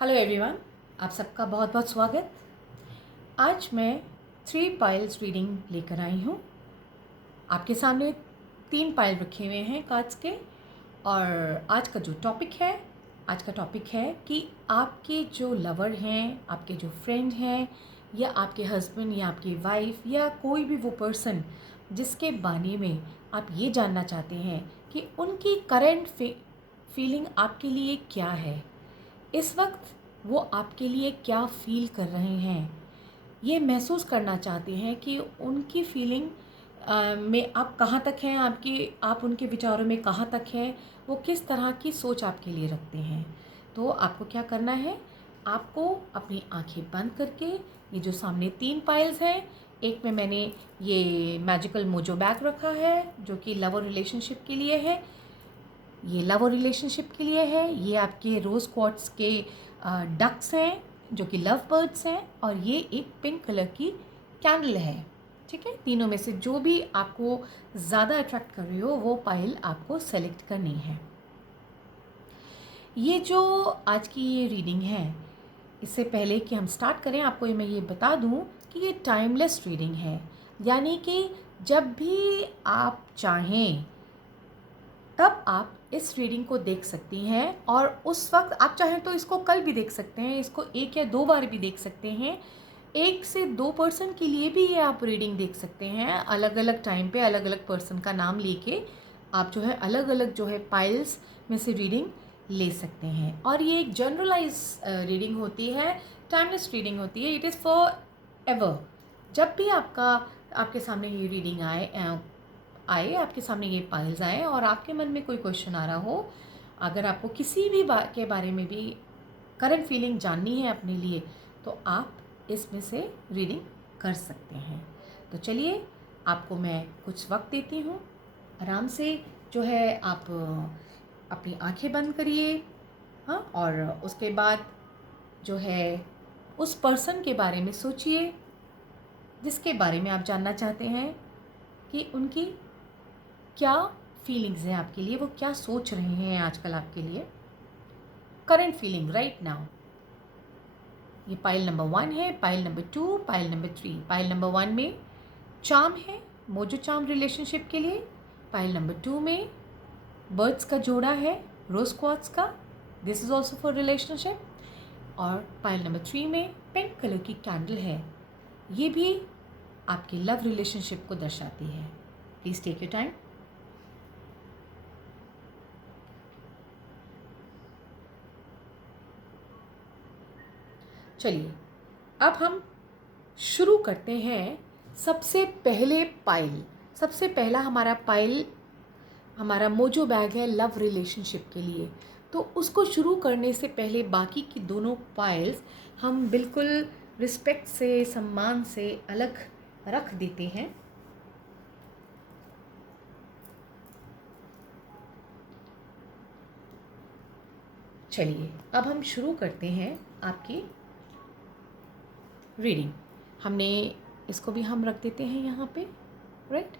Hello everyone, आप सबका बहुत बहुत स्वागत। आज मैं 3 पाइल्स रीडिंग लेकर आई हूँ। आपके सामने 3 पाइल रखे हुए हैं कार्ड्स के। और आज का टॉपिक है कि आपके जो लवर हैं, आपके जो फ्रेंड हैं, या आपके हस्बैंड या आपकी वाइफ या कोई भी वो पर्सन जिसके बारे में आप ये जानना चाहते हैं कि उनकी करंट फीलिंग आपके लिए क्या है, इस वक्त वो आपके लिए क्या फ़ील कर रहे हैं, ये महसूस करना चाहते हैं कि उनकी फीलिंग में आप कहाँ तक हैं, आप उनके विचारों में कहाँ तक हैं, वो किस तरह की सोच आपके लिए रखते हैं। तो आपको क्या करना है, आपको अपनी आंखें बंद करके ये जो सामने 3 पाइल्स हैं, एक में मैंने ये मैजिकल मोजो बैग रखा है जो कि लव और रिलेशनशिप के लिए है, ये लव और रिलेशनशिप के लिए है। ये आपके रोज़ क्वार्ट्स के डक्स हैं जो कि लव बर्ड्स हैं, और ये एक पिंक कलर की कैंडल है। ठीक है, तीनों में से जो भी आपको ज़्यादा अट्रैक्ट कर रही हो वो पाइल आपको सेलेक्ट करनी है। ये जो आज की ये रीडिंग है, इससे पहले कि हम स्टार्ट करें आपको मैं ये बता दूं कि ये टाइमलेस रीडिंग है, यानी कि जब भी आप चाहें तब आप इस रीडिंग को देख सकती हैं, और उस वक्त आप चाहें तो इसको कल भी देख सकते हैं, इसको 1 या 2 बार भी देख सकते हैं। 1 से 2 पर्सन के लिए भी ये आप रीडिंग देख सकते हैं। अलग अलग टाइम पे अलग अलग पर्सन का नाम लेके आप जो है अलग अलग जो है पाइल्स में से रीडिंग ले सकते हैं। और ये एक जनरलाइज रीडिंग होती है, टाइमलेस रीडिंग होती है। It is for ever. जब भी आपके सामने ये रीडिंग आए, आपके सामने ये पाइल्स आए और आपके मन में कोई क्वेश्चन आ रहा हो, अगर आपको किसी भी के बारे में भी करंट फीलिंग जाननी है अपने लिए, तो आप इसमें से रीडिंग कर सकते हैं। तो चलिए, आपको मैं कुछ वक्त देती हूँ, आराम से जो है आप अपनी आंखें बंद करिए। हाँ, और उसके बाद जो है उस पर्सन के बारे में सोचिए जिसके बारे में आप जानना चाहते हैं कि उनकी क्या फीलिंग्स हैं आपके लिए, वो क्या सोच रहे हैं आजकल आपके लिए, करंट फीलिंग राइट नाउ। ये पाइल नंबर 1 है, pile number 2, pile number 3। Pile number 1 में चार्म है, मोजो चार्म रिलेशनशिप के लिए। पाइल नंबर 2 में बर्ड्स का जोड़ा है, रोज क्वार्ट्स का, this is also for relationship. और पाइल नंबर 3 में पिंक कलर की कैंडल है, ये भी आपके लव रिलेशनशिप को दर्शाती है। Please take your time. चलिए, अब हम शुरू करते हैं। सबसे पहला हमारा पाइल हमारा मोजो बैग है लव रिलेशनशिप के लिए। तो उसको शुरू करने से पहले बाकी की दोनों पाइल्स हम बिल्कुल रिस्पेक्ट से, सम्मान से अलग रख देते हैं। चलिए, अब हम शुरू करते हैं आपकी रीडिंग। हमने इसको भी हम रख देते हैं यहाँ पे, राइट।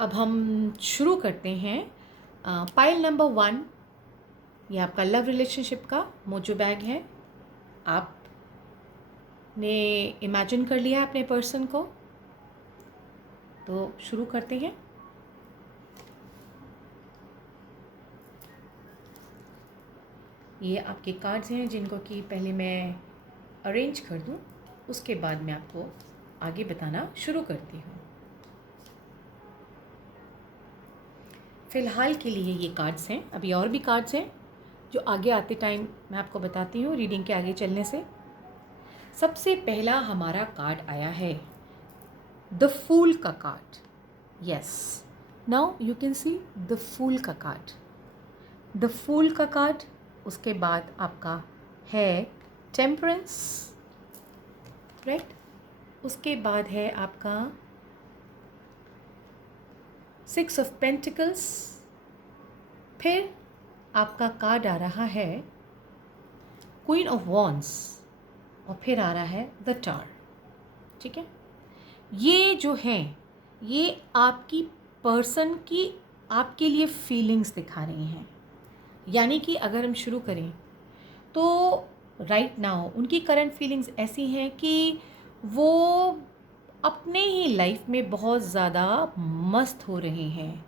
अब हम शुरू करते हैं। पाइल नंबर 1, ये आपका लव रिलेशनशिप का मोजो बैग है। आपने इमेजिन कर लिया अपने पर्सन को, तो शुरू करते हैं। ये आपके कार्ड्स हैं जिनको कि पहले मैं अरेंज कर दूं, उसके बाद मैं आपको आगे बताना शुरू करती हूँ। फ़िलहाल के लिए ये कार्ड्स हैं, अभी और भी कार्ड्स हैं जो आगे आते टाइम मैं आपको बताती हूँ रीडिंग के आगे चलने से। सबसे पहला हमारा कार्ड आया है द फूल का card. Yes, now you can see the fool का कार्ड, द फूल का कार्ड। उसके बाद आपका है टेम्परेंस, राइट। उसके बाद है आपका 6 ऑफ पेंटिकल्स। फिर आपका कार्ड आ रहा है क्वीन ऑफ वॉन्ड्स, और फिर आ रहा है द टावर। ठीक है, ये जो हैं ये आपकी पर्सन की आपके लिए फीलिंग्स दिखा रही हैं। यानी कि अगर हम शुरू करें तो राइट नाउ उनकी करंट फीलिंग्स ऐसी हैं कि वो अपने ही लाइफ में बहुत ज़्यादा मस्त हो रहे हैं।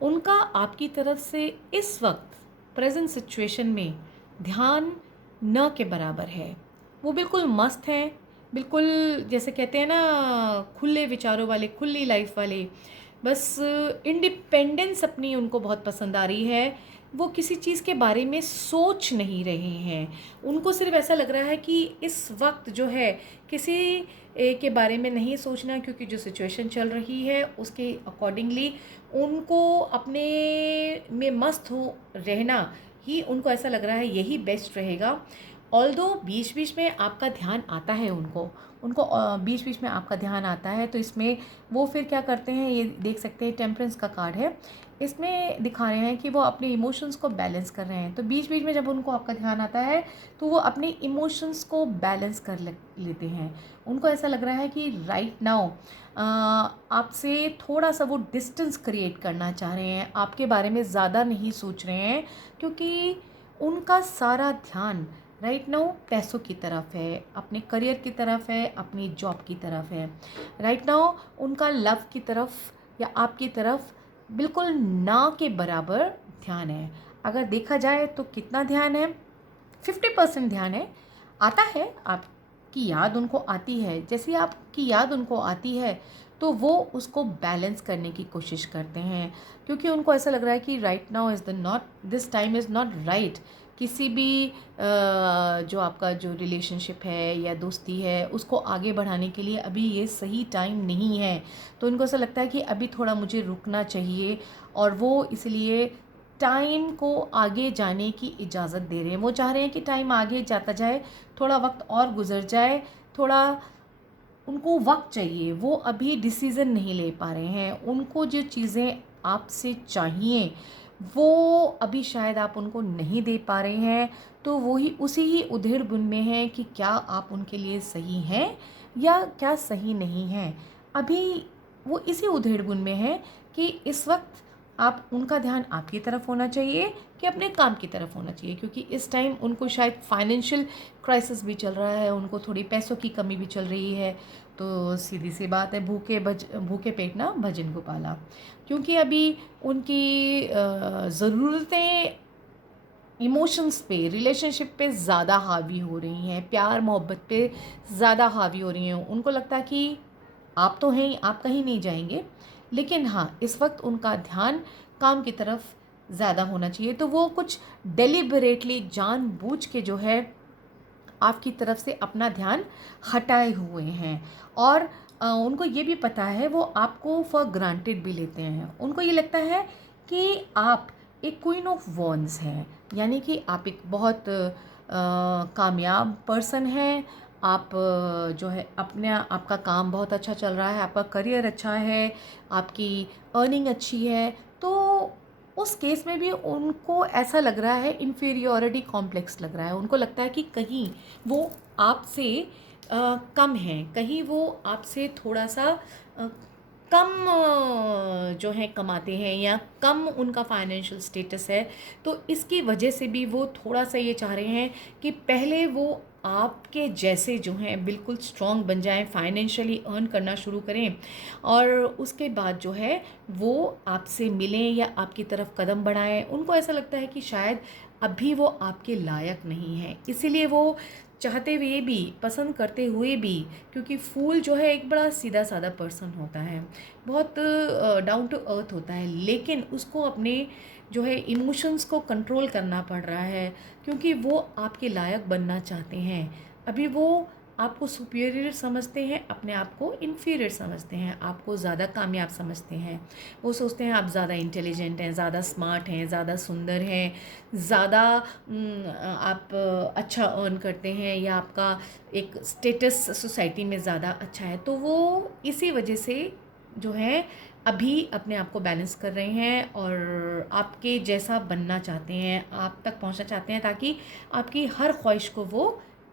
उनका आपकी तरफ से इस वक्त प्रेजेंट सिचुएशन में ध्यान न के बराबर है। वो बिल्कुल मस्त हैं, बिल्कुल जैसे कहते हैं ना, खुले विचारों वाले, खुली लाइफ वाले। बस इंडिपेंडेंस अपनी उनको बहुत पसंद आ रही है। वो किसी चीज़ के बारे में सोच नहीं रहे हैं। उनको सिर्फ ऐसा लग रहा है कि इस वक्त जो है किसी के बारे में नहीं सोचना, क्योंकि जो सिचुएशन चल रही है उसके अकॉर्डिंगली उनको अपने में मस्त हो रहना ही उनको ऐसा लग रहा है यही बेस्ट रहेगा। ऑल्दो बीच बीच में आपका ध्यान आता है उनको उनको बीच बीच में आपका ध्यान आता है, तो इसमें वो फिर क्या करते हैं, ये देख सकते हैं टेम्परेंस का कार्ड है। इसमें दिखा रहे हैं कि वो अपने इमोशंस को बैलेंस कर रहे हैं। तो बीच बीच में जब उनको आपका ध्यान आता है तो वो अपने इमोशंस को बैलेंस कर लेते हैं। उनको ऐसा लग रहा है कि राइट नाउ आपसे थोड़ा सा वो डिस्टेंस क्रिएट करना चाह रहे हैं, आपके बारे में ज़्यादा नहीं सोच रहे हैं, क्योंकि उनका सारा ध्यान राइट नाउ पैसों की तरफ है, अपने करियर की तरफ है, अपनी जॉब की तरफ है। राइट नाउ उनका लव की तरफ या आपकी तरफ बिल्कुल ना के बराबर ध्यान है। अगर देखा जाए तो कितना ध्यान है, 50% ध्यान है। आता है, आपकी याद उनको आती है। जैसे आपकी याद उनको आती है तो वो उसको बैलेंस करने की कोशिश करते हैं, क्योंकि उनको ऐसा लग रहा है कि right now is the not, this time is not right. किसी भी जो आपका जो रिलेशनशिप है या दोस्ती है उसको आगे बढ़ाने के लिए अभी ये सही टाइम नहीं है। तो उनको ऐसा लगता है कि अभी थोड़ा मुझे रुकना चाहिए, और वो इसलिए टाइम को आगे जाने की इजाज़त दे रहे हैं। वो चाह रहे हैं कि टाइम आगे जाता जाए, थोड़ा वक्त और गुजर जाए, थोड़ा उनको वक्त चाहिए। वो अभी डिसीज़न नहीं ले पा रहे हैं। उनको जो चीज़ें आपसे चाहिए वो अभी शायद आप उनको नहीं दे पा रहे हैं। तो वो ही उसी ही उधेड़-बुन में हैं कि क्या आप उनके लिए सही हैं या क्या सही नहीं हैं। अभी वो इसी उधेड़-बुन में हैं कि इस वक्त आप उनका ध्यान आपकी तरफ होना चाहिए कि अपने काम की तरफ होना चाहिए, क्योंकि इस टाइम उनको शायद फाइनेंशियल क्राइसिस भी चल रहा है, उनको थोड़ी पैसों की कमी भी चल रही है। तो सीधी सी बात है, भूखे पेट ना भजन गोपाला। क्योंकि अभी उनकी ज़रूरतें इमोशंस पे, रिलेशनशिप पे ज़्यादा हावी हो रही हैं, प्यार मोहब्बत पे ज़्यादा हावी हो रही हैं। उनको लगता है कि आप तो हैं ही, आप कहीं नहीं जाएंगे। लेकिन हाँ, इस वक्त उनका ध्यान काम की तरफ ज़्यादा होना चाहिए। तो वो कुछ डेलिबरेटली जानबूझ के जो है आपकी तरफ से अपना ध्यान हटाए हुए हैं। और उनको ये भी पता है, वो आपको फॉर ग्रांटेड भी लेते हैं। उनको ये लगता है कि आप एक क्वीन ऑफ वॉन्ड्स हैं, यानी कि आप एक बहुत कामयाब पर्सन हैं। आप जो है अपने आपका काम बहुत अच्छा चल रहा है, आपका करियर अच्छा है, आपकी अर्निंग अच्छी है। तो उस केस में भी उनको ऐसा लग रहा है, इन्फीरियोरिटी कॉम्प्लेक्स लग रहा है। उनको लगता है कि कहीं वो आपसे कम हैं, कहीं वो आपसे थोड़ा सा कम जो है कमाते हैं, या कम उनका फाइनेंशियल स्टेटस है। तो इसकी वजह से भी वो थोड़ा सा ये चाह रहे हैं कि पहले वो आपके जैसे जो हैं बिल्कुल स्ट्रॉन्ग बन जाएं, फाइनेंशियली अर्न करना शुरू करें, और उसके बाद जो है वो आपसे मिलें या आपकी तरफ कदम बढ़ाएं। उनको ऐसा लगता है कि शायद अभी वो आपके लायक नहीं है, इसीलिए वो चाहते हुए भी, पसंद करते हुए भी, क्योंकि फूल जो है एक बड़ा सीधा साधा पर्सन होता है, बहुत डाउन टू अर्थ होता है, लेकिन उसको अपने जो है इमोशंस को कंट्रोल करना पड़ रहा है, क्योंकि वो आपके लायक बनना चाहते हैं। अभी वो आपको सुपीरियर समझते हैं, अपने आप को इन्फीरियर समझते हैं, आपको ज़्यादा कामयाब समझते हैं। वो सोचते हैं आप ज़्यादा इंटेलिजेंट हैं, ज़्यादा स्मार्ट हैं, ज़्यादा सुंदर हैं, ज़्यादा आप अच्छा अर्न करते हैं, या आपका एक स्टेटस सोसाइटी में ज़्यादा अच्छा है। तो वो इसी वजह से जो है अभी अपने आप को बैलेंस कर रहे हैं, और आपके जैसा बनना चाहते हैं, आप तक पहुंचना चाहते हैं, ताकि आपकी हर ख्वाहिश को वो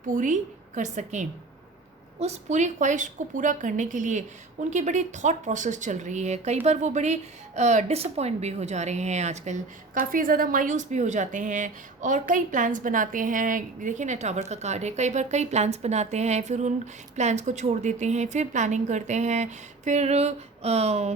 पूरी कर सकें। उस पूरी ख्वाहिश को पूरा करने के लिए उनकी बड़ी थॉट प्रोसेस चल रही है। कई बार वो बड़े डिसअपॉइंट भी हो जा रहे हैं आजकल, काफ़ी ज़्यादा मायूस भी हो जाते हैं और कई प्लान्स बनाते हैं। देखिए ना, टावर का कार्ड है, कई बार कई प्लान्स बनाते हैं, फिर उन प्लान्स को छोड़ देते हैं, फिर प्लानिंग करते हैं, फिर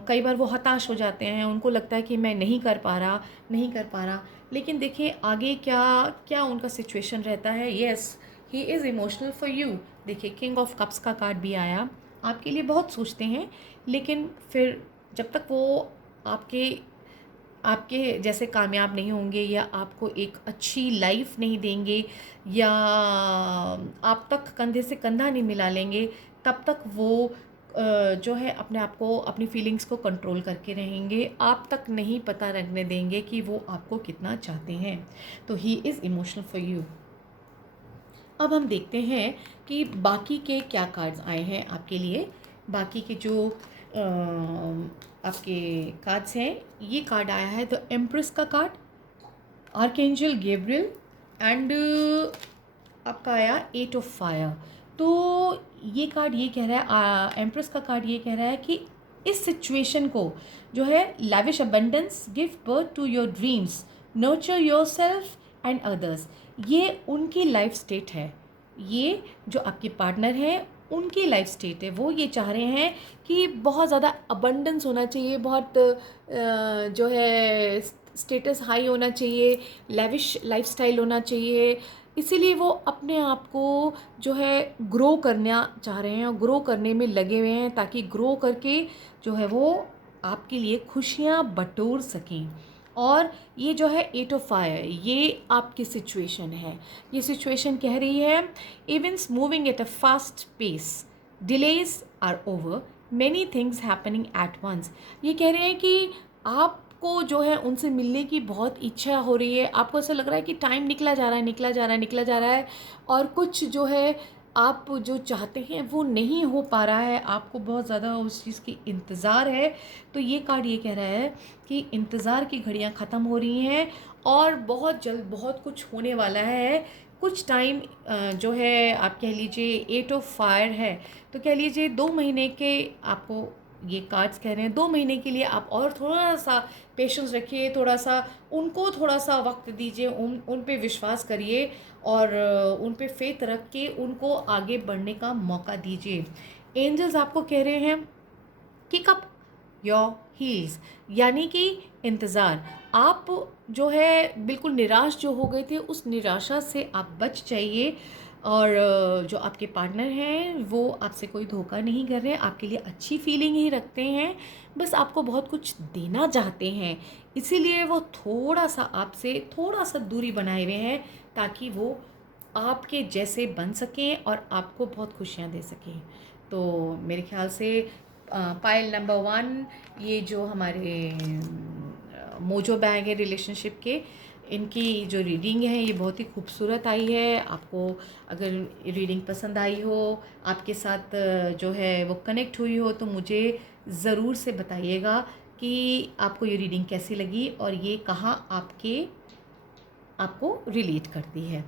कई बार वो हताश हो जाते हैं, उनको लगता है कि मैं नहीं कर पा रहा, नहीं कर पा रहा। लेकिन देखिए आगे क्या क्या उनका सिचुएशन रहता है। Yes, he is emotional for you. देखिए किंग ऑफ कप्स का कार्ड भी आया, आपके लिए बहुत सोचते हैं, लेकिन फिर जब तक वो आपके आपके जैसे कामयाब नहीं होंगे या आपको एक अच्छी लाइफ नहीं देंगे या आप तक कंधे से कंधा नहीं मिला लेंगे, तब तक वो जो है अपने आप को, अपनी फीलिंग्स को कंट्रोल करके रहेंगे, आप तक नहीं पता लगने देंगे कि वो आपको कितना चाहते हैं। तो he is emotional for you. अब हम देखते हैं कि बाकी के क्या कार्ड्स आए हैं आपके लिए। बाकी के जो आपके कार्ड्स हैं, ये कार्ड आया है द एम्प्रेस का कार्ड, आर्कएंजल गैब्रियल एंड आपका आया 8 ऑफ फायर। तो ये कार्ड ये कह रहा है, एम्प्रेस का कार्ड ये कह रहा है कि इस सिचुएशन को जो है lavish abundance, give birth to your dreams, nurture your self and others. ये उनकी लाइफ स्टेट है, ये जो आपके पार्टनर हैं उनकी लाइफ स्टेट है। वो ये चाह रहे हैं कि बहुत ज़्यादा अबंडेंस होना चाहिए, बहुत जो है स्टेटस हाई होना चाहिए, लेविश लाइफस्टाइल होना चाहिए। इसीलिए वो अपने आप को जो है ग्रो करना चाह रहे हैं और ग्रो करने में लगे हुए हैं, ताकि ग्रो करके जो है वो आपके लिए खुशियाँ बटोर सकें। और ये जो है 8 ऑफ फायर, ये आपकी सिचुएशन है। ये सिचुएशन कह रही है events moving at a fast pace, delays are over, many things happening at once. ये कह रहे हैं कि आपको जो है उनसे मिलने की बहुत इच्छा हो रही है, आपको ऐसा लग रहा है कि टाइम निकला जा रहा है, निकला जा रहा है, निकला जा रहा है, और कुछ जो है आप जो चाहते हैं वो नहीं हो पा रहा है, आपको बहुत ज़्यादा उस चीज़ की इंतज़ार है। तो ये कार्ड ये कह रहा है कि इंतज़ार की घड़ियां ख़त्म हो रही हैं और बहुत जल्द बहुत कुछ होने वाला है। कुछ टाइम जो है आप कह लीजिए 8 ऑफ फायर है, तो कह लीजिए 2 महीने के आपको ये कार्ड्स कह रहे हैं, 2 महीने के लिए आप और थोड़ा सा पेशेंस रखिए, थोड़ा सा उनको थोड़ा सा वक्त दीजिए, उन पे विश्वास करिए और उन पे फेथ रख के उनको आगे बढ़ने का मौका दीजिए। एंजल्स आपको कह रहे हैं किक अप योर हील्स, यानी कि इंतज़ार। आप जो है बिल्कुल निराश जो हो गए थे, उस निराशा से आप बच जाइए। और जो आपके पार्टनर हैं वो आपसे कोई धोखा नहीं कर रहे हैं, आपके लिए अच्छी फीलिंग ही रखते हैं, बस आपको बहुत कुछ देना चाहते हैं। इसीलिए वो थोड़ा सा आपसे थोड़ा सा दूरी बनाए हुए हैं, ताकि वो आपके जैसे बन सकें और आपको बहुत खुशियाँ दे सकें। तो मेरे ख्याल से पाइल नंबर 1, ये जो हमारे मोजो बैग है रिलेशनशिप के, इनकी जो रीडिंग है ये बहुत ही खूबसूरत आई है। आपको अगर रीडिंग पसंद आई हो, आपके साथ जो है वो कनेक्ट हुई हो, तो मुझे ज़रूर से बताइएगा कि आपको ये रीडिंग कैसी लगी और ये कहाँ आपको रिलेट करती है।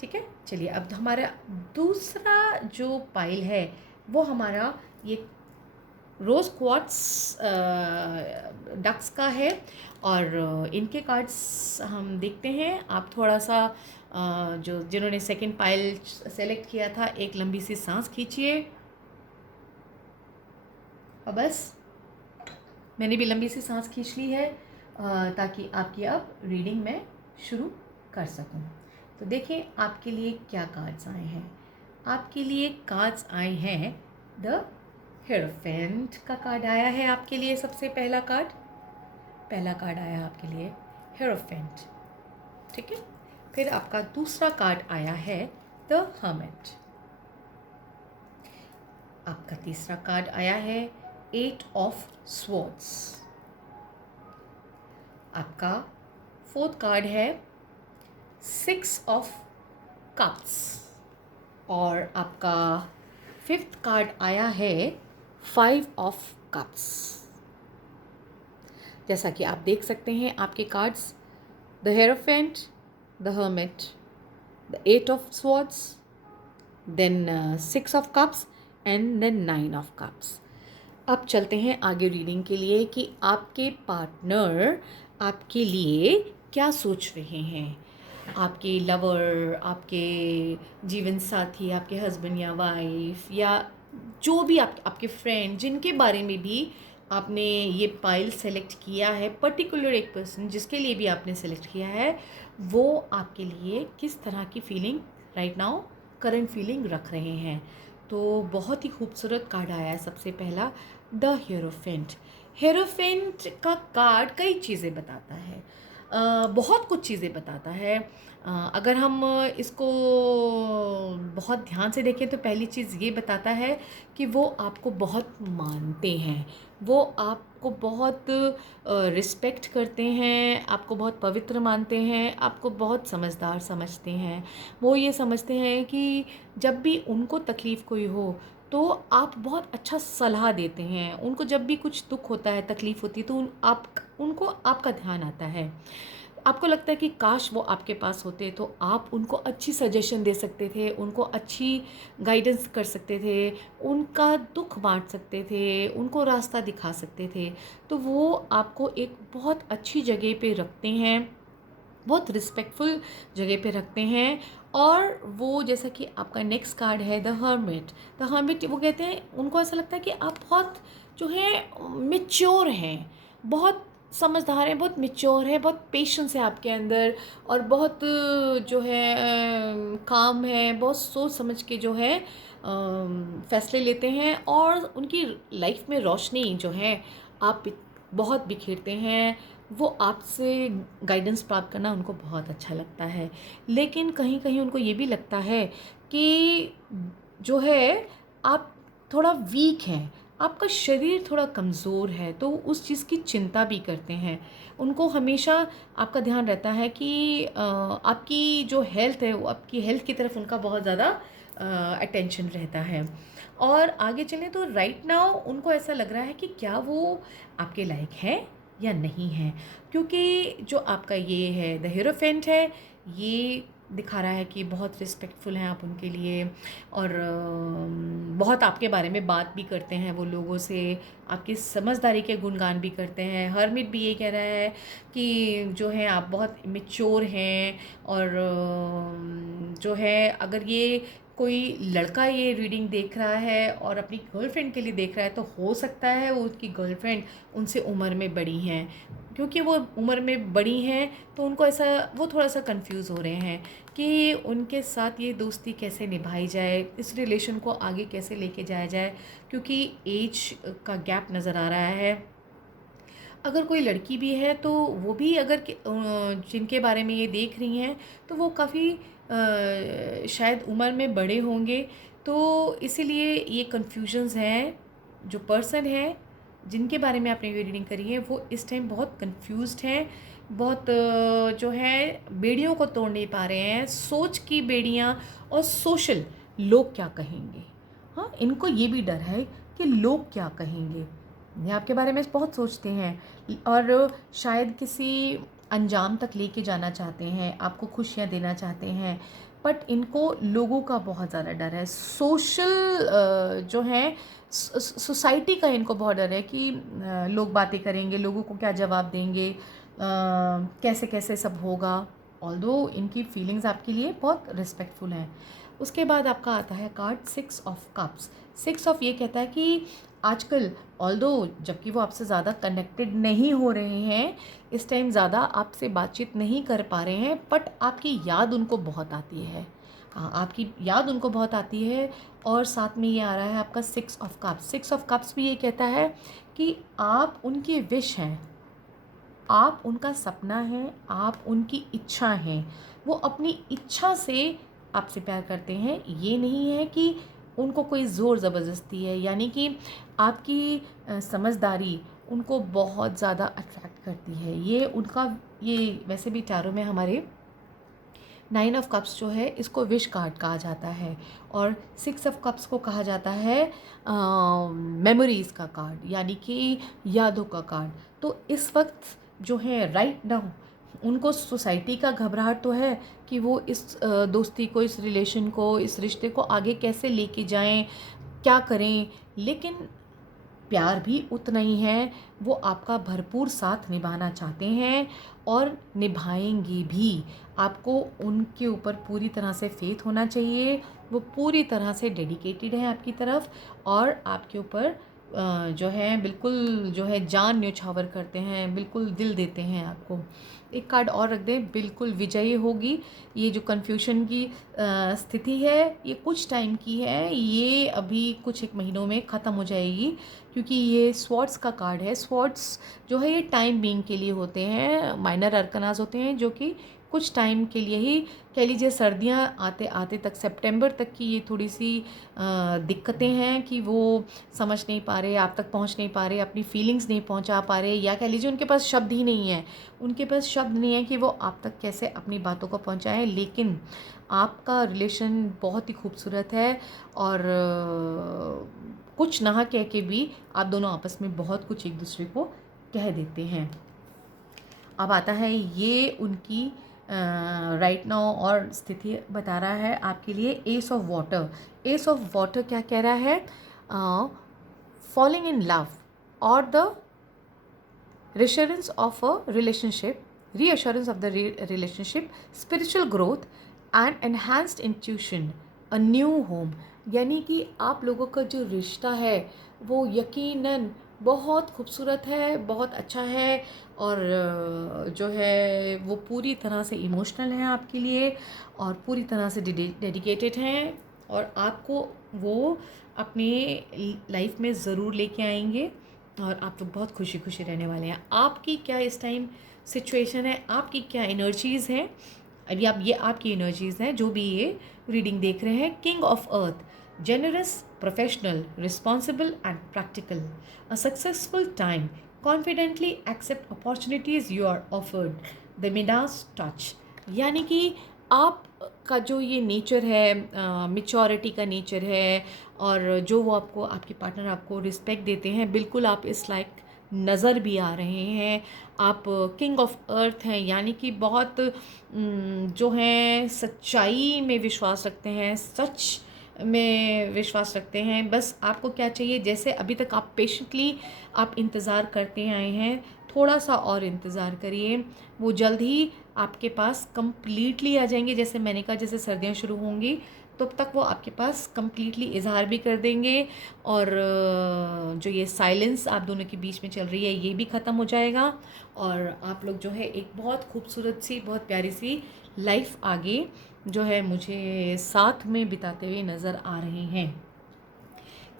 ठीक है, चलिए अब हमारा दूसरा जो पाइल है वो हमारा ये रोज़ क्वार्ट्स डक्स का है और इनके कार्ड्स हम देखते हैं। आप थोड़ा सा जो जिन्होंने सेकंड पाइल सेलेक्ट किया था, एक लंबी सी सांस खींचिए और बस मैंने भी लंबी सी सांस खींच ली है ताकि आपकी अब रीडिंग मैं शुरू कर सकूं। तो देखिए आपके लिए क्या कार्ड्स आए हैं। आपके लिए कार्ड्स आए हैं द हेरोफेंट का कार्ड आया है आपके लिए। सबसे पहला कार्ड आया आपके लिए हेरोफेंट। ठीक है, फिर आपका दूसरा कार्ड आया है द हर्मिट। आपका तीसरा कार्ड आया है 8 ऑफ स्वॉर्ड्स। आपका फोर्थ कार्ड है 6 ऑफ कप्स और आपका फिफ्थ कार्ड आया है 5 ऑफ कप्स। जैसा कि आप देख सकते हैं आपके cards, the hierophant, the hermit, the 8 of swords, then 6 of cups and then 9 of cups. अब चलते हैं आगे रीडिंग के लिए कि आपके पार्टनर आपके लिए क्या सोच रहे हैं। आपके लवर, आपके जीवन साथी, आपके हस्बैंड या वाइफ, या जो भी आपके फ्रेंड, जिनके बारे में भी आपने ये पाइल सेलेक्ट किया है, पर्टिकुलर एक पर्सन जिसके लिए भी आपने सेलेक्ट किया है, वो आपके लिए किस तरह की feeling right now, current feeling रख रहे हैं। तो बहुत ही खूबसूरत कार्ड आया है सबसे पहला, द हीरोफेंट। हीरोफेंट का कार्ड कई चीज़ें बताता है, बहुत कुछ चीज़ें बताता है। अगर हम इसको बहुत ध्यान से देखें तो पहली चीज़ ये बताता है कि वो आपको बहुत मानते हैं, वो आपको बहुत रिस्पेक्ट करते हैं, आपको बहुत पवित्र मानते हैं, आपको बहुत समझदार समझते हैं। वो ये समझते हैं कि जब भी उनको तकलीफ़ कोई हो तो आप बहुत अच्छा सलाह देते हैं। उनको जब भी कुछ दुख होता है, तकलीफ़ होती है, तो उनको आपका ध्यान आता है। आपको लगता है कि काश वो आपके पास होते तो आप उनको अच्छी सजेशन दे सकते थे, उनको अच्छी गाइडेंस कर सकते थे, उनका दुख बांट सकते थे, उनको रास्ता दिखा सकते थे। तो वो आपको एक बहुत अच्छी जगह पे रखते हैं, बहुत रिस्पेक्टफुल जगह पे रखते हैं। और वो जैसा कि आपका नेक्स्ट कार्ड है द हर्मिट। द हर्मिट वो कहते हैं, उनको ऐसा लगता है कि आप बहुत जो है मेच्योर हैं, बहुत समझदार हैं, बहुत मेच्योर है, बहुत पेशेंस है आपके अंदर, और बहुत जो है काम है, बहुत सोच समझ के जो है फैसले लेते हैं। और उनकी लाइफ में रोशनी जो है आप बहुत बिखेरते हैं। वो आपसे गाइडेंस प्राप्त करना उनको बहुत अच्छा लगता है, लेकिन कहीं कहीं उनको ये भी लगता है कि जो है आप थोड़ा वीक हैं, आपका शरीर थोड़ा कमज़ोर है, तो उस चीज़ की चिंता भी करते हैं। उनको हमेशा आपका ध्यान रहता है कि आपकी जो हेल्थ है, वो आपकी हेल्थ की तरफ उनका बहुत ज़्यादा अटेंशन रहता है। और आगे चलें तो राइट नाउ उनको ऐसा लग रहा है कि क्या वो आपके लायक है या नहीं है, क्योंकि जो आपका ये है द हीरोफेंट है, ये दिखा रहा है कि बहुत रिस्पेक्टफुल हैं आप उनके लिए, और बहुत आपके बारे में बात भी करते हैं वो लोगों से, आपकी समझदारी के गुणगान भी करते हैं। हर्मिट भी ये कह रहा है कि जो है आप बहुत मेच्योर हैं, और जो है अगर ये कोई लड़का ये रीडिंग देख रहा है और अपनी गर्लफ्रेंड के लिए देख रहा है, तो हो सकता है वो उसकी गर्लफ्रेंड उनसे उम्र में बड़ी हैं। क्योंकि वो उम्र में बड़ी हैं तो उनको ऐसा, वो थोड़ा सा कंफ्यूज हो रहे हैं कि उनके साथ ये दोस्ती कैसे निभाई जाए, इस रिलेशन को आगे कैसे लेके जाया जाए, क्योंकि एज का गैप नज़र आ रहा है। अगर कोई लड़की भी है तो वो भी अगर जिनके बारे में ये देख रही हैं तो वो काफ़ी शायद उम्र में बड़े होंगे, तो इसीलिए ये कन्फ्यूजन्स हैं। जो पर्सन है जिनके बारे में आपने ये रीडिंग करी है, वो इस टाइम बहुत कंफ्यूज्ड हैं, बहुत जो है बेड़ियों को तोड़ नहीं पा रहे हैं, सोच की बेड़ियाँ, और सोशल लोग क्या कहेंगे। हाँ, इनको ये भी डर है कि लोग क्या कहेंगे, ये आपके बारे में बहुत सोचते हैं, और शायद किसी अंजाम तक लेके जाना चाहते हैं, आपको खुशियाँ देना चाहते हैं, बट इनको लोगों का बहुत ज़्यादा डर है। सोशल जो है सोसाइटी का इनको बहुत डर है कि लोग बातें करेंगे, लोगों को क्या जवाब देंगे, कैसे कैसे सब होगा। ऑल्दो इनकी फीलिंग्स आपके लिए बहुत रिस्पेक्टफुल हैं। उसके बाद आपका आता है कार्ड 6 ऑफ कप्स। 6 ऑफ ये कहता है कि आजकल ऑल्दो जबकि वो आपसे ज़्यादा कनेक्टेड नहीं हो रहे हैं, इस टाइम ज़्यादा आपसे बातचीत नहीं कर पा रहे हैं, बट आपकी याद उनको बहुत आती है। हाँ, आपकी याद उनको बहुत आती है। और साथ में ये आ रहा है आपका 6 ऑफ कप्स। 6 ऑफ कप्स भी ये कहता है कि आप उनके विश हैं, आप उनका सपना है, आप उनकी इच्छा हैं। वो अपनी इच्छा से आपसे प्यार करते हैं, ये नहीं है कि उनको कोई ज़ोर ज़बरदस्ती है। यानी कि आपकी समझदारी उनको बहुत ज़्यादा अट्रैक्ट करती है। ये उनका, ये वैसे भी टैरो में हमारे 9 ऑफ कप्स जो है इसको विश कार्ड कहा जाता है, और 6 ऑफ कप्स को कहा जाता है मेमोरीज़ का कार्ड, यानी कि यादों का कार्ड। तो इस वक्त जो है राइट नाउ उनको सोसाइटी का घबराहट तो है कि वो इस दोस्ती को, इस रिलेशन को, इस रिश्ते को आगे कैसे लेके जाएं, क्या करें, लेकिन प्यार भी उतना ही है, वो आपका भरपूर साथ निभाना चाहते हैं और निभाएंगे भी। आपको उनके ऊपर पूरी तरह से फेथ होना चाहिए, वो पूरी तरह से डेडिकेटेड हैं आपकी तरफ और आपके ऊपर जो है बिल्कुल जो है जान न्योछावर करते हैं, बिल्कुल दिल देते हैं आपको। एक कार्ड और रख दें, बिल्कुल विजयी होगी। ये जो कन्फ्यूजन की स्थिति है ये कुछ टाइम की है, ये अभी कुछ एक महीनों में ख़त्म हो जाएगी, क्योंकि ये स्वॉर्ड्स का कार्ड है। स्वॉर्ड्स जो है ये टाइम बीइंग के लिए होते हैं, माइनर अरकनास होते हैं जो कि कुछ टाइम के लिए ही, कह लीजिए सर्दियां आते आते तक, सितंबर तक की ये थोड़ी सी दिक्कतें हैं कि वो समझ नहीं पा रहे, आप तक पहुंच नहीं पा रहे, अपनी फीलिंग्स नहीं पहुंचा पा रहे, या कह लीजिए उनके पास शब्द ही नहीं है, उनके पास शब्द नहीं है कि वो आप तक कैसे अपनी बातों को पहुंचाएं। लेकिन आपका रिलेशन बहुत ही खूबसूरत है और कुछ ना कह के भी आप दोनों आपस में बहुत कुछ एक दूसरे को कह देते हैं। अब आता है ये उनकी राइट नाउ और स्थिति बता रहा है आपके लिए। S of water, S of water क्या कह रहा है? फॉलिंग इन लव और the reassurance of a relationship, reassurance of the relationship, spiritual growth and enhanced intuition, a new home। यानी कि आप लोगों का जो रिश्ता है वो यकीनन बहुत खूबसूरत है, बहुत अच्छा है और जो है वो पूरी तरह से इमोशनल है आपके लिए और पूरी तरह से डेडिकेटेड हैं और आपको वो अपने लाइफ में ज़रूर लेके आएंगे और आप लोग बहुत खुशी खुशी रहने वाले हैं। आपकी क्या इस टाइम सिचुएशन है, आपकी क्या एनर्जीज़ हैं, अभी आप ये आपकी एनर्जीज़ हैं जो भी ये रीडिंग देख रहे हैं। King of earth, generous, professional, responsible and practical, a successful time, confidently accept opportunities you are offered, the Midas touch. यानी कि आप का जो ये नेचर है, मिच्योरिटी का नेचर है और जो वो आपको, आपके पार्टनर आपको रिस्पेक्ट देते हैं, बिल्कुल आप इस लाइक नज़र भी आ रहे हैं। आप किंग ऑफ अर्थ हैं, यानी कि बहुत जो हैं सच्चाई में विश्वास रखते हैं, सच में विश्वास रखते हैं। बस आपको क्या चाहिए, जैसे अभी तक आप पेशेंटली आप इंतज़ार करते आए हैं, थोड़ा सा और इंतज़ार करिए, वो जल्द ही आपके पास कंप्लीटली आ जाएंगे। जैसे मैंने कहा, जैसे सर्दियाँ शुरू होंगी तब तक वो आपके पास कंप्लीटली इजहार भी कर देंगे और जो ये साइलेंस आप दोनों के बीच में चल रही है ये भी ख़त्म हो जाएगा और आप लोग जो है एक बहुत खूबसूरत सी, बहुत प्यारी सी लाइफ आगे जो है मुझे साथ में बिताते हुए नज़र आ रहे हैं।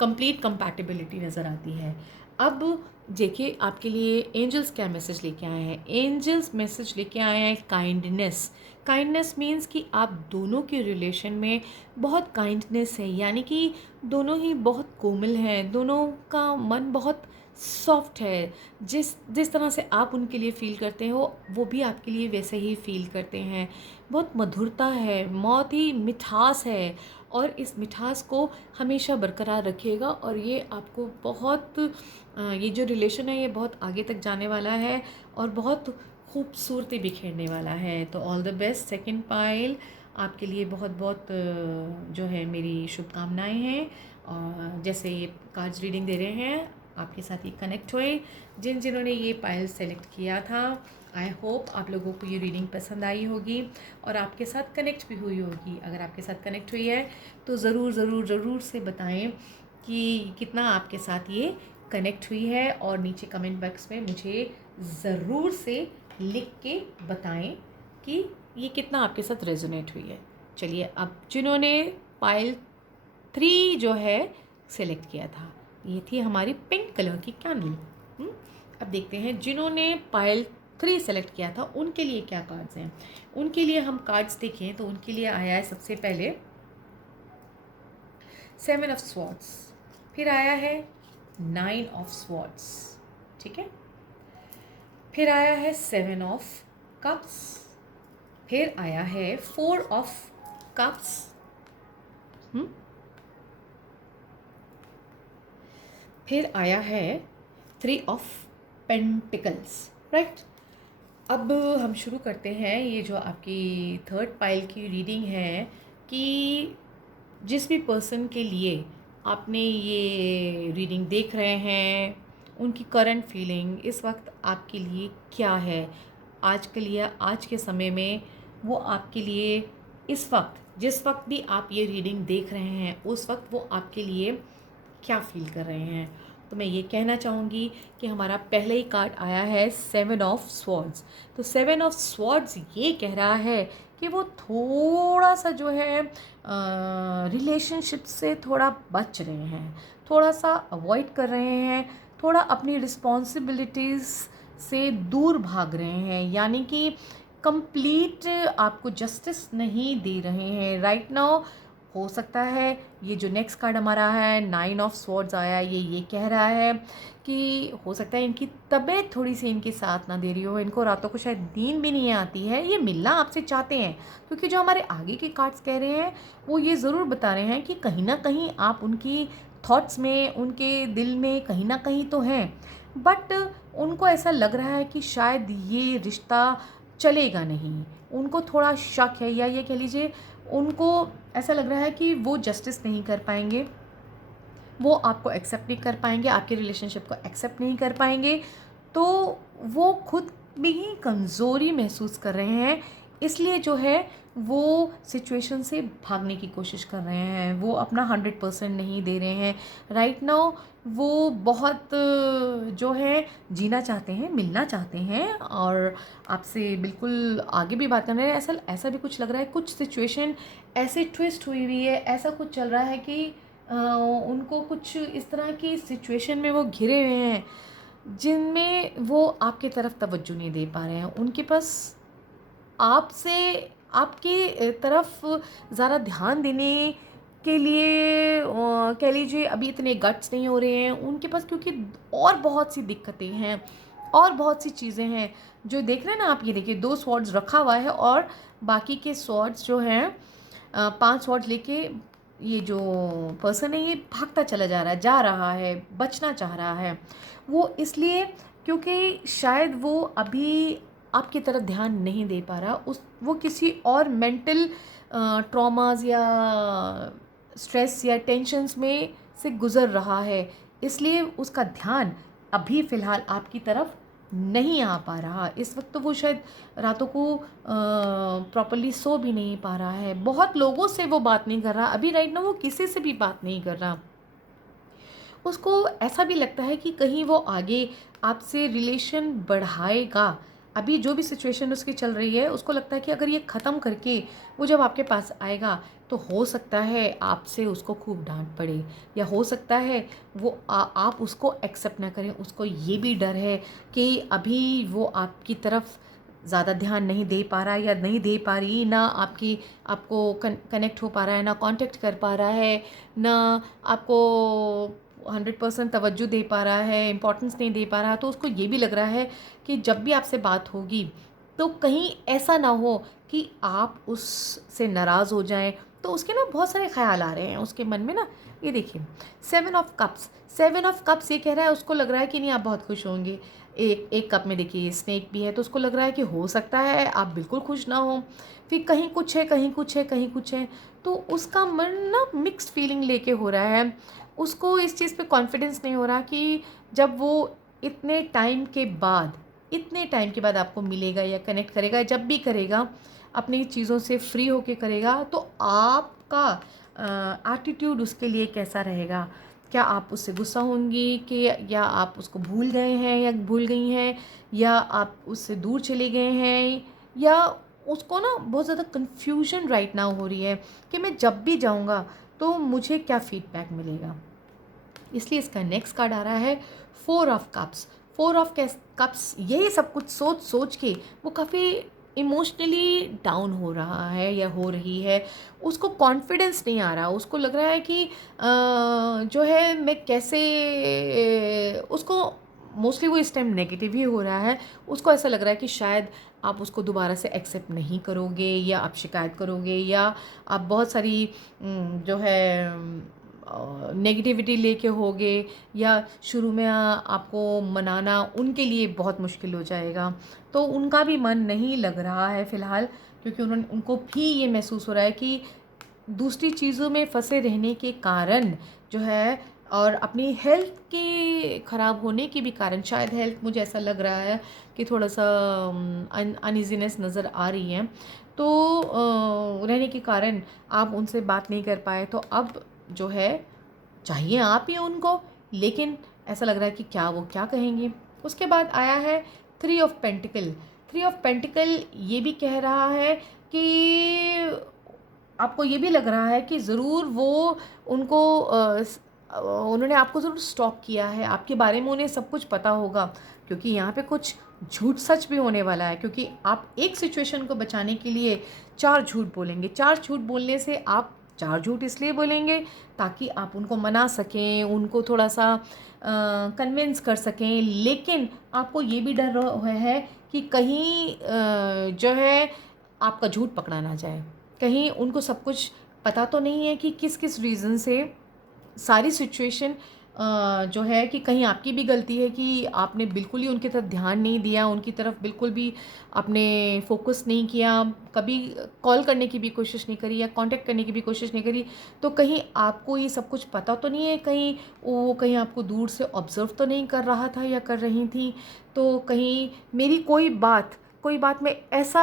कंप्लीट कंपैटिबिलिटी नज़र आती है। अब देखिए आपके लिए एंजल्स क्या मैसेज लेके आए हैं। एंजल्स मैसेज लेके आए हैं काइंडनेस। काइंडनेस मीन्स कि आप दोनों के रिलेशन में बहुत काइंडनेस है, यानी कि दोनों ही बहुत कोमल हैं, दोनों का मन बहुत सॉफ्ट है। जिस जिस तरह से आप उनके लिए फ़ील करते हो वो भी आपके लिए वैसे ही फ़ील करते हैं। बहुत मधुरता है, बहुत ही मिठास है और इस मिठास को हमेशा बरकरार रखिएगा और ये आपको बहुत ये जो रिलेशन है ये बहुत आगे तक जाने वाला है और बहुत खूबसूरती बिखेरने वाला है। तो all the best second pile, आपके लिए बहुत बहुत जो है मेरी शुभकामनाएं हैं। और जैसे ये कार्ड्स रीडिंग दे रहे हैं आपके साथ ही कनेक्ट हुए, जिन्होंने ये पाइल सेलेक्ट किया था, आई होप आप लोगों को ये रीडिंग पसंद आई होगी और आपके साथ कनेक्ट भी हुई होगी। अगर आपके साथ कनेक्ट हुई है तो ज़रूर ज़रूर ज़रूर से बताएं कि कितना आपके साथ ये कनेक्ट हुई है और नीचे कमेंट बॉक्स में मुझे ज़रूर से लिख के बताएं कि ये कितना आपके साथ रेजोनेट हुई है। चलिए, अब जिन्होंने पाइल 3 जो है सेलेक्ट किया था, ये थी हमारी पिंक कलर की कैंडल। अब देखते हैं जिन्होंने पाइल 3 सेलेक्ट किया था उनके लिए क्या कार्ड्स हैं। उनके लिए हम कार्ड्स देखें तो उनके लिए आया है सबसे पहले 7 ऑफ स्वॉर्ड्स, फिर आया है 9 ऑफ स्वॉर्ड्स, ठीक है, फिर आया है 7 ऑफ कप्स, फिर आया है 4 ऑफ कप्स, फिर आया है 3 ऑफ पेंटिकल्स, राइट। अब हम शुरू करते हैं ये जो आपकी थर्ड पाइल की रीडिंग है कि जिस भी पर्सन के लिए आपने ये रीडिंग देख रहे हैं, उनकी करंट फीलिंग इस वक्त आपके लिए क्या है? आज के लिए, आज के समय में वो आपके लिए इस वक्त, जिस वक्त भी आप ये रीडिंग देख रहे हैं, उस वक्त वो आपके लिए क्या फ़ील कर रहे हैं? तो मैं ये कहना चाहूँगी कि हमारा पहले ही कार्ड आया है 7 ऑफ स्वॉर्ड्स। तो 7 ऑफ स्वॉर्ड्स ये कह रहा है कि वो थोड़ा सा जो है रिलेशनशिप से थोड़ा बच रहे हैं, थोड़ा सा अवॉइड कर रहे हैं, थोड़ा अपनी रिस्पॉन्सिबिलिटीज़ से दूर भाग रहे हैं, यानी कि कंप्लीट आपको जस्टिस नहीं दे रहे हैं राइट नाउ। हो सकता है ये जो नेक्स्ट कार्ड हमारा है 9 ऑफ स्वॉर्ड्स आया, ये कह रहा है कि हो सकता है इनकी तबीयत थोड़ी सी इनके साथ ना दे रही हो, इनको रातों को शायद नींद भी नहीं आती है, ये मिलना आपसे चाहते हैं, क्योंकि जो हमारे आगे के कार्ड्स कह रहे हैं वो ये ज़रूर बता रहे हैं कि कहीं ना कहीं आप उनकी थॉट्स में, उनके दिल में कहीं ना कहीं तो हैं, बट उनको ऐसा लग रहा है कि शायद ये रिश्ता चलेगा नहीं। उनको थोड़ा शक है, या ये कह लीजिए उनको ऐसा लग रहा है कि वो जस्टिस नहीं कर पाएंगे, वो आपको एक्सेप्ट नहीं कर पाएंगे, आपके रिलेशनशिप को एक्सेप्ट नहीं कर पाएंगे। तो वो खुद भी ही कमज़ोरी महसूस कर रहे हैं, इसलिए जो है वो सिचुएशन से भागने की कोशिश कर रहे हैं, वो अपना 100% नहीं दे रहे हैं राइट नाउ। वो बहुत जो है जीना चाहते हैं, मिलना चाहते हैं और आपसे बिल्कुल आगे भी बात कर रहे हैं। ऐसा ऐसा भी कुछ लग रहा है, कुछ सिचुएशन ऐसे ट्विस्ट हुई हुई है, ऐसा कुछ चल रहा है कि उनको कुछ इस तरह की सिचुएशन में वो घिरे हुए हैं जिनमें वो आपके तरफ तवज्जो नहीं दे पा रहे हैं। उनके पास आपसे, आपकी तरफ ज़्यादा ध्यान देने के लिए कह लीजिए अभी इतने गट्स नहीं हो रहे हैं उनके पास, क्योंकि और बहुत सी दिक्कतें हैं और बहुत सी चीज़ें हैं जो देख रहे हैं ना आप। ये देखिए 2 स्वॉर्ड्स रखा हुआ है और बाकी के स्वॉर्ड्स जो हैं 5 स्वॉर्ड्स लेके ये जो पर्सन है ये भागता चला जा रहा है, बचना चाह रहा है। वो इसलिए क्योंकि शायद वो अभी आपकी तरफ ध्यान नहीं दे पा रहा, उस वो किसी और मेंटल ट्रॉमास या स्ट्रेस या टेंशन्स में से गुज़र रहा है, इसलिए उसका ध्यान अभी फ़िलहाल आपकी तरफ नहीं आ पा रहा। इस वक्त तो वो शायद रातों को प्रॉपर्ली सो भी नहीं पा रहा है, बहुत लोगों से वो बात नहीं कर रहा अभी राइट ना, वो किसी से भी बात नहीं कर रहा। उसको ऐसा भी लगता है कि कहीं वो आगे आपसे रिलेशन बढ़ाएगा। अभी जो भी सिचुएशन उसकी चल रही है उसको लगता है कि अगर ये ख़त्म करके वो जब आपके पास आएगा तो हो सकता है आपसे उसको खूब डांट पड़े, या हो सकता है वो आप उसको एक्सेप्ट ना करें। उसको ये भी डर है कि अभी वो आपकी तरफ ज़्यादा ध्यान नहीं दे पा रहा है या नहीं दे पा रही, ना आपको कनेक्ट हो पा रहा है, ना कांटेक्ट कर पा रहा है, ना आपको 100% तवज्जो दे पा रहा है, इम्पोर्टेंस नहीं दे पा रहा। तो उसको ये भी लग रहा है कि जब भी आपसे बात होगी तो कहीं ऐसा ना हो कि आप उससे नाराज़ हो जाएं। तो उसके ना बहुत सारे ख्याल आ रहे हैं उसके मन में ना। ये देखिए 7 ऑफ कप्स, 7 ऑफ कप्स ये कह रहा है, उसको लग रहा है कि नहीं आप बहुत खुश होंगे। एक एक कप में देखिए स्नेक भी है, तो उसको लग रहा है कि हो सकता है आप बिल्कुल खुश ना हो, फिर कहीं कुछ है, कहीं कुछ है, कहीं कुछ है। तो उसका मन ना मिक्स्ड फीलिंग लेके हो रहा है। उसको इस चीज़ पे कॉन्फिडेंस नहीं हो रहा कि जब वो इतने टाइम के बाद, इतने टाइम के बाद आपको मिलेगा या कनेक्ट करेगा, जब भी करेगा अपनी चीज़ों से फ्री होके करेगा, तो आपका एटीट्यूड उसके लिए कैसा रहेगा? क्या आप उससे गुस्सा होंगी कि, या आप उसको भूल गए हैं या भूल गई हैं, या आप उससे दूर चले गए हैं, या उसको ना बहुत ज़्यादा कन्फ्यूजन राइट नाउ हो रही है कि मैं जब भी जाऊँगा तो मुझे क्या फीडबैक मिलेगा। इसलिए इसका नेक्स्ट कार्ड आ रहा है 4 ऑफ कप्स। 4 ऑफ कप्स यही सब कुछ सोच सोच के वो काफ़ी इमोशनली डाउन हो रहा है या हो रही है। उसको कॉन्फिडेंस नहीं आ रहा, उसको लग रहा है कि जो है मैं कैसे, उसको मोस्टली वो इस टाइम नेगेटिव ही हो रहा है। उसको ऐसा लग रहा है कि शायद आप उसको दोबारा से एक्सेप्ट नहीं करोगे, या आप शिकायत करोगे, या आप बहुत सारी जो है नेगेटिविटी लेके होगे, या शुरू में आपको मनाना उनके लिए बहुत मुश्किल हो जाएगा। तो उनका भी मन नहीं लग रहा है फ़िलहाल, क्योंकि उनको भी ये महसूस हो रहा है कि दूसरी चीज़ों में फंसे रहने के कारण जो है, और अपनी हेल्थ के ख़राब होने के भी कारण, शायद हेल्थ, मुझे ऐसा लग रहा है कि थोड़ा सा अनइजीनेस नज़र आ रही है, तो रहने के कारण आप उनसे बात नहीं कर पाए। तो अब जो है, चाहिए आप ही उनको, लेकिन ऐसा लग रहा है कि क्या वो क्या कहेंगे। उसके बाद आया है three of pentacle. Three of pentacle ये भी कह रहा है कि आपको ये भी लग रहा है कि ज़रूर वो उनको उन्होंने आपको ज़रूर स्टॉक किया है, आपके बारे में उन्हें सब कुछ पता होगा, क्योंकि यहाँ पे कुछ झूठ सच भी होने वाला है। क्योंकि आप एक सिचुएशन को बचाने के लिए चार झूठ बोलेंगे। चार झूठ बोलने से आप चार झूठ इसलिए बोलेंगे ताकि आप उनको मना सकें, उनको थोड़ा सा कन्विंस कर सकें, लेकिन आपको ये भी डर है कि कहीं जो है आपका झूठ पकड़ा ना जाए। कहीं उनको सब कुछ पता तो नहीं है कि किस किस रीज़न से सारी सिचुएशन जो है, कि कहीं आपकी भी गलती है कि आपने बिल्कुल ही उनकी तरफ ध्यान नहीं दिया, उनकी तरफ बिल्कुल भी आपने फोकस नहीं किया, कभी कॉल करने की भी कोशिश नहीं करी या कांटेक्ट करने की भी कोशिश नहीं करी। तो कहीं आपको ये सब कुछ पता तो नहीं है, कहीं वो कहीं आपको दूर से ऑब्ज़र्व तो नहीं कर रहा था या कर रही थी। तो कहीं मेरी कोई बात मैं ऐसा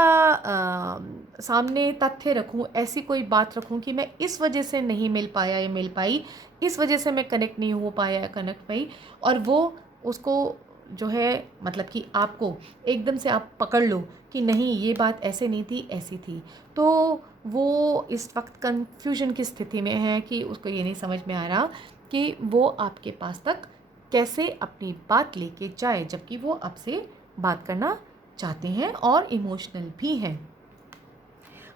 सामने तथ्य रखूं, ऐसी कोई बात रखूं कि मैं इस वजह से नहीं मिल पाया या मिल पाई, इस वजह से मैं कनेक्ट नहीं हो पाया या कनेक्ट पाई, और वो उसको जो है, मतलब कि आपको एकदम से आप पकड़ लो कि नहीं, ये बात ऐसे नहीं थी, ऐसी थी। तो वो इस वक्त कंफ्यूजन की स्थिति में है कि उसको ये नहीं समझ में आ रहा कि वो आपके पास तक कैसे अपनी बात लेके जाए, जबकि वो आपसे बात करना चाहते हैं और इमोशनल भी हैं।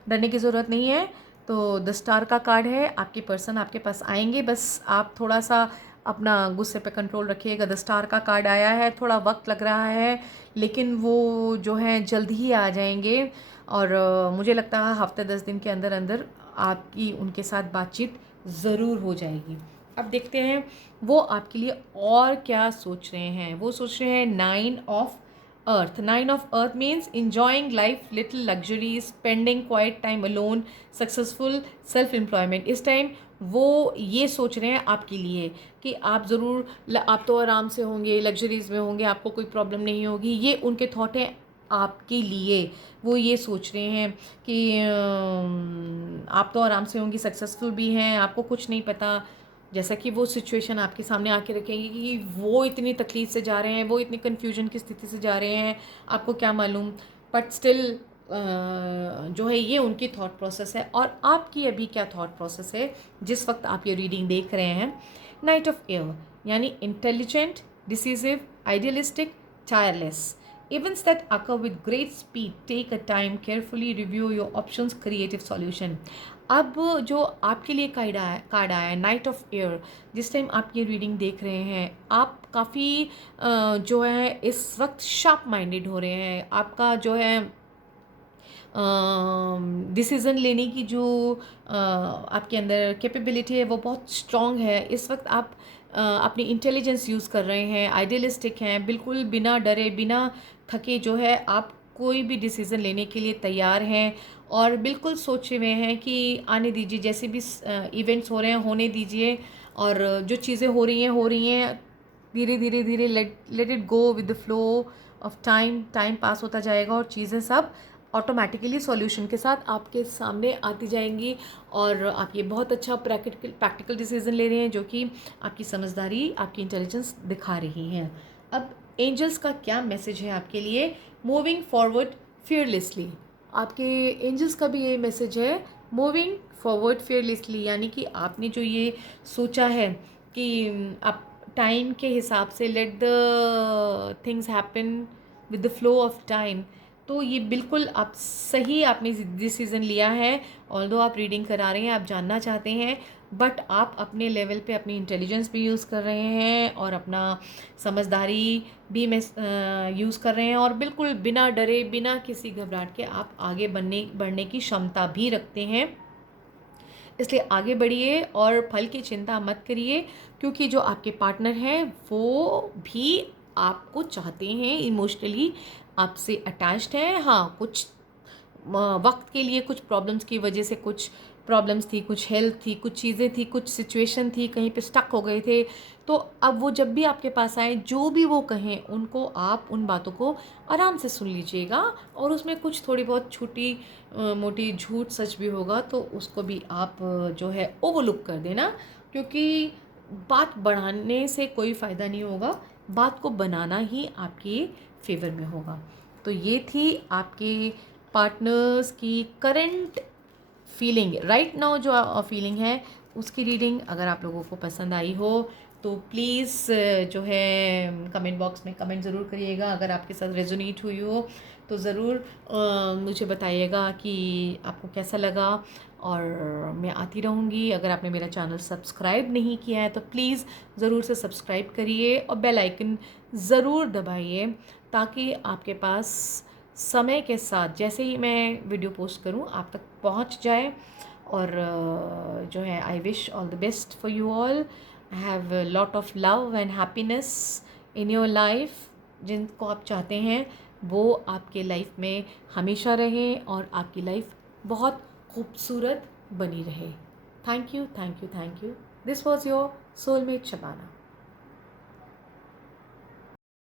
डरने की ज़रूरत नहीं है। तो द स्टार का कार्ड है, आपके पर्सन आपके पास आएंगे, बस आप थोड़ा सा अपना गुस्से पे कंट्रोल रखिएगा। द स्टार का कार्ड आया है, थोड़ा वक्त लग रहा है, लेकिन वो जो है जल्द ही आ जाएंगे। और मुझे लगता है हफ्ते 10 दिन के अंदर अंदर आपकी उनके साथ बातचीत ज़रूर हो जाएगी। अब देखते हैं वो आपके लिए और क्या सोच रहे हैं। वो सोच रहे हैं nine of earth. Nine of earth means enjoying life, little luxuries, spending quiet time alone, successful self employment. इस टाइम वो ये सोच रहे हैं आपके लिए कि आप ज़रूर, आप तो आराम से होंगे, लग्जरीज़ में होंगे, आपको कोई प्रॉब्लम नहीं होगी। ये उनके थॉट हैं आपके लिए। वो ये सोच रहे हैं कि आप तो आराम से होंगी, सक्सेसफुल भी हैं, आपको कुछ नहीं पता। जैसा कि वो सिचुएशन आपके सामने आके रखेंगे कि वो इतनी तकलीफ़ से जा रहे हैं, वो इतनी कन्फ्यूजन की स्थिति से जा रहे हैं, आपको क्या मालूम। बट स्टिल जो है ये उनकी थॉट प्रोसेस है। और आपकी अभी क्या थॉट प्रोसेस है जिस वक्त आप ये रीडिंग देख रहे हैं। नाइट ऑफ एयर यानी intelligent, decisive, idealistic, tireless. Events that occur with great speed, take a time, carefully review your options, creative solution. अब जो आपके लिए कार्ड आया है नाइट ऑफ एयर, जिस टाइम आप ये रीडिंग देख रहे हैं, आप काफ़ी जो है इस वक्त शार्प माइंडेड हो रहे हैं। आपका जो है डिसीज़न लेने की जो आपके अंदर कैपेबिलिटी है वो बहुत स्ट्रॉन्ग है। इस वक्त आप अपनी इंटेलिजेंस यूज़ कर रहे हैं, आइडियलिस्टिक हैं, बिल्कुल बिना डरे बिना थके जो है आप कोई भी डिसीज़न लेने के लिए तैयार हैं, और बिल्कुल सोचे हुए हैं कि आने दीजिए, जैसे भी इवेंट्स हो रहे हैं होने दीजिए, और जो चीज़ें हो रही हैं धीरे धीरे धीरे let it go with the flow of time. Time pass होता जाएगा और चीज़ें सब ऑटोमेटिकली सॉल्यूशन के साथ आपके सामने आती जाएंगी, और आप ये बहुत अच्छा प्रैक्टिकल डिसीजन ले रहे हैं जो कि आपकी समझदारी, आपकी इंटेलिजेंस दिखा रही हैं। अब एंजल्स का क्या मैसेज है आपके लिए। Moving forward fearlessly. आपके एंजल्स का भी ये मैसेज है, मूविंग फॉरवर्ड फियरलेसली, यानी कि आपने जो ये सोचा है कि आप टाइम के हिसाब से let the things happen with the flow of time, तो ये बिल्कुल आप सही आपने डिसीज़न लिया है। ऑल्दो आप रीडिंग करा रहे हैं, आप जानना चाहते हैं, बट आप अपने लेवल पे अपनी इंटेलिजेंस भी यूज़ कर रहे हैं और अपना समझदारी भी यूज़ कर रहे हैं, और बिल्कुल बिना डरे बिना किसी घबराहट के आप आगे बढ़ने की क्षमता भी रखते हैं। इसलिए आगे बढ़िए और फल की चिंता मत करिए, क्योंकि जो आपके पार्टनर हैं वो भी आपको चाहते हैं, इमोशनली आपसे अटैच्ड हैं। हाँ, कुछ वक्त के लिए कुछ प्रॉब्लम्स की वजह से कुछ प्रॉब्लम्स थी, कुछ हेल्थ थी, कुछ चीज़ें थी, कुछ सिचुएशन थी, कहीं पे स्टक हो गए थे। तो अब वो जब भी आपके पास आए, जो भी वो कहें, उनको आप उन बातों को आराम से सुन लीजिएगा, और उसमें कुछ थोड़ी बहुत छोटी मोटी झूठ सच भी होगा तो उसको भी आप जो है ओवरलुक कर देना, क्योंकि बात बढ़ाने से कोई फ़ायदा नहीं होगा, बात को बनाना ही आपके फेवर में होगा। तो ये थी आपके पार्टनर्स की करंट फीलिंग, राइट नाउ जो फीलिंग है उसकी रीडिंग। अगर आप लोगों को पसंद आई हो तो प्लीज़ जो है कमेंट बॉक्स में कमेंट ज़रूर करिएगा। अगर आपके साथ रेजोनेट हुई हो तो ज़रूर मुझे बताइएगा कि आपको कैसा लगा, और मैं आती रहूँगी। अगर आपने मेरा चैनल सब्सक्राइब नहीं किया है तो प्लीज़ ज़रूर से सब्सक्राइब करिए और बेल आइकन ज़रूर दबाइए, ताकि आपके पास समय के साथ जैसे ही मैं वीडियो पोस्ट करूं आप तक पहुंच जाए। और जो है I wish all the best for you all. Have lot of love and happiness in your life. जिनको आप चाहते हैं वो आपके लाइफ में हमेशा रहें और आपकी लाइफ बहुत खूबसूरत बनी रहे। Thank you, thank you, thank you. This was your soulmate Shabana.